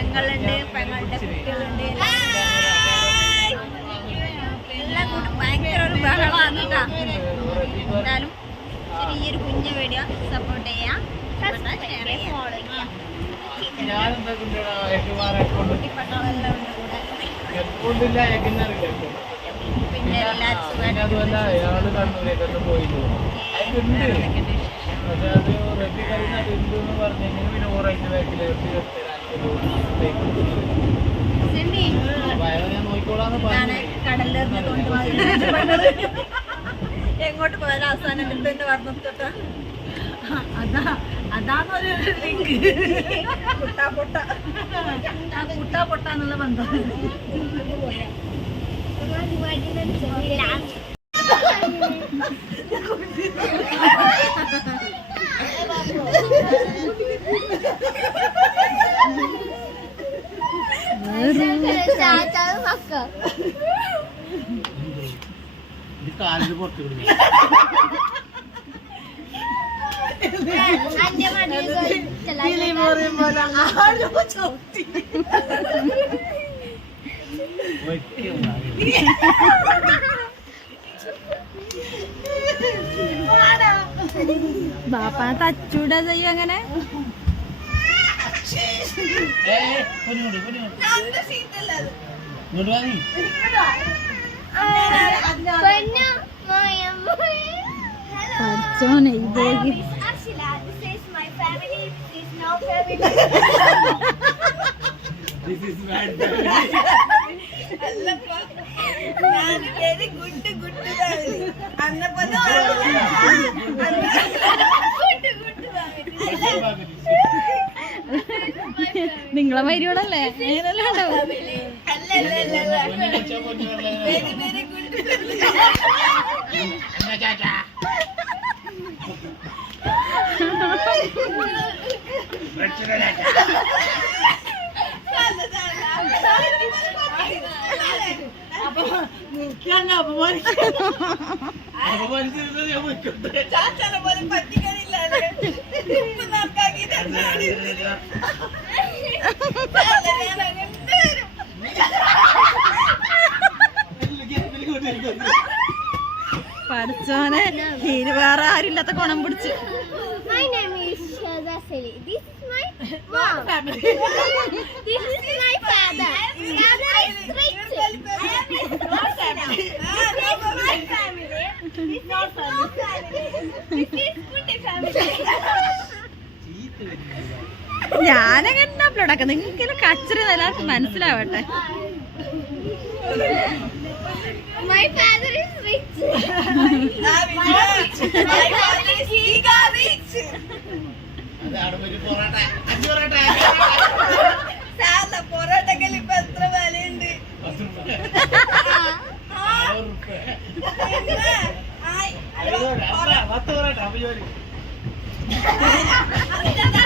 പെങ്ങളുണ്ട്, പെങ്ങളുടെ കുട്ടികളുണ്ട്, എല്ലാം കൂടി ഭയങ്കര ഒരു ബഹളമാണ് കേട്ടോ. എന്തായാലും ചെറിയൊരു കുഞ്ഞു വീഡിയോ സപ്പോർട്ട് ചെയ്യാം, ഷെയർ ചെയ്യാം, ഫോളോ ചെയ്യാം. കുട്ടിപ്പട്ടാളെല്ലാം ഉണ്ട് കൂടെ. പിന്നെ എല്ലാവരും കടലിലെറിഞ്ഞ് കൊണ്ടുപോകുന്നത്. എങ്ങോട്ട് പോയാലും അവസാനം തന്നെ പറഞ്ഞിട്ട് അതാണൊരു ലിങ്ക്. കുട്ടാ പൊട്ട എന്നുള്ള ബന്ധം. കാലിന് പുറത്ത് വിടുന്നു. ബാപ്പാനെ തച്ചൂടാ ചെയ്യും അങ്ങനെ. നിങ്ങളെ മരിയോടല്ലേ അങ്ങനെല്ലാം ഉണ്ടാവും. പഠിച്ചോനെ തീര് വേറെ ആരില്ലാത്ത ഗുണം പിടിച്ച്. This is my mom. This is my father. Father is rich. This is my family. This is no family. This is Putti family. ഞാനങ്ങനെ അപ്ലോഡ് ആക്കാം. നിങ്ങൾക്ക് കച്ചറി എല്ലാവർക്കും മനസ്സിലാവട്ടെ. My father is rich. My father is rich. പൊറോട്ടക്കൽ ഇപ്പൊ എത്ര വിലയുണ്ട്? $10